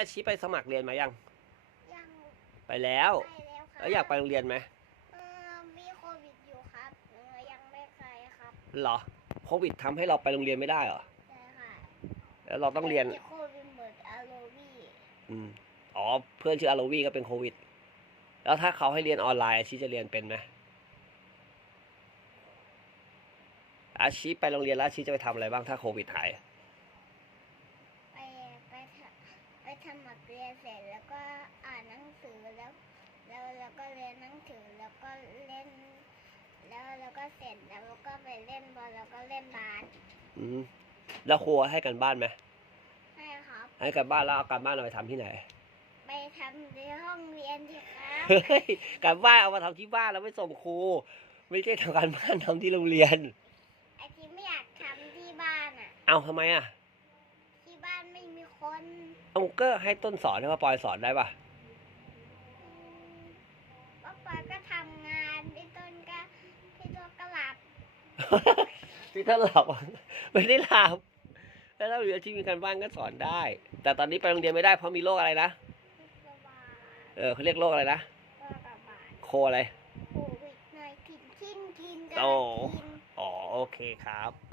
อาชีไปสมัครเรียนมายัง ยังไปแล้ว ไปแล้วครับแล้วอยากไปโรงเรียนไหมเออมีโควิดอยู่ครับเออยังไม่ไปครับเหรอโควิดทำให้เราไปโรงเรียนไม่ได้เหรอใช่ค่ะแล้วเราต้องเรียนมีโควิดเหมือนอาโลวีอืมอ๋อเพื่อนชื่ออาโรวีก็เป็นโควิด แล้วถ้าเขาให้เรียนออนไลน์อาชีจะเรียนเป็นไหมอาชีไปโรงเรียนแล้วอาชีจะไปทำอะไรบ้างถ้าโควิดหาย ไปไปทะไป ทำหมักเรียนเสร็จแล้วก็อ่านหนังสือแล้ว แล้วแล้วก็เรียนหนังสือแล้วก็เล่น แล้วแล้วก็เสร็จแล้วก็ไปเล่นบอลแล้วก็เล่นบาสอืมแล้วครูให้กันบ้านไหมใช่ครับ ให้กันบ้านแล้วเอาการบ้านเราไปทำที่ไหนไปทำในห้องเรียนสิครับ เฮ้ยการบ้านเอามาทำที่บ้านแล้วไม่ส่งครูไม่ใช่ทำการบ้านทำที่โรงเรียน ไอที่ไม่อยากทำที่บ้านอะ เอาทำไมอะที่บ้านไม่มี คนเอาก็ให้ต้นสอนให้ว่าปอยสอนได้ป่ะอืมป้าปอยก็ทำงานพี่ต้นก็พี่ต้นก็หลับที่ท่านหลับไม่ได้หลับแล้วเราเหลือที่มีการบ้านก็สอนได้ แต่ตอนนี้ไปโรงเรียนไม่ได้เพราะมีโรคอะไรนะสบายเออเขาเรียกโรคอะไรนะก็กลับบ้านโคอะไรโควิดหน่อยกินกินกินก็โอ้กิน อ๋อโอเคครับ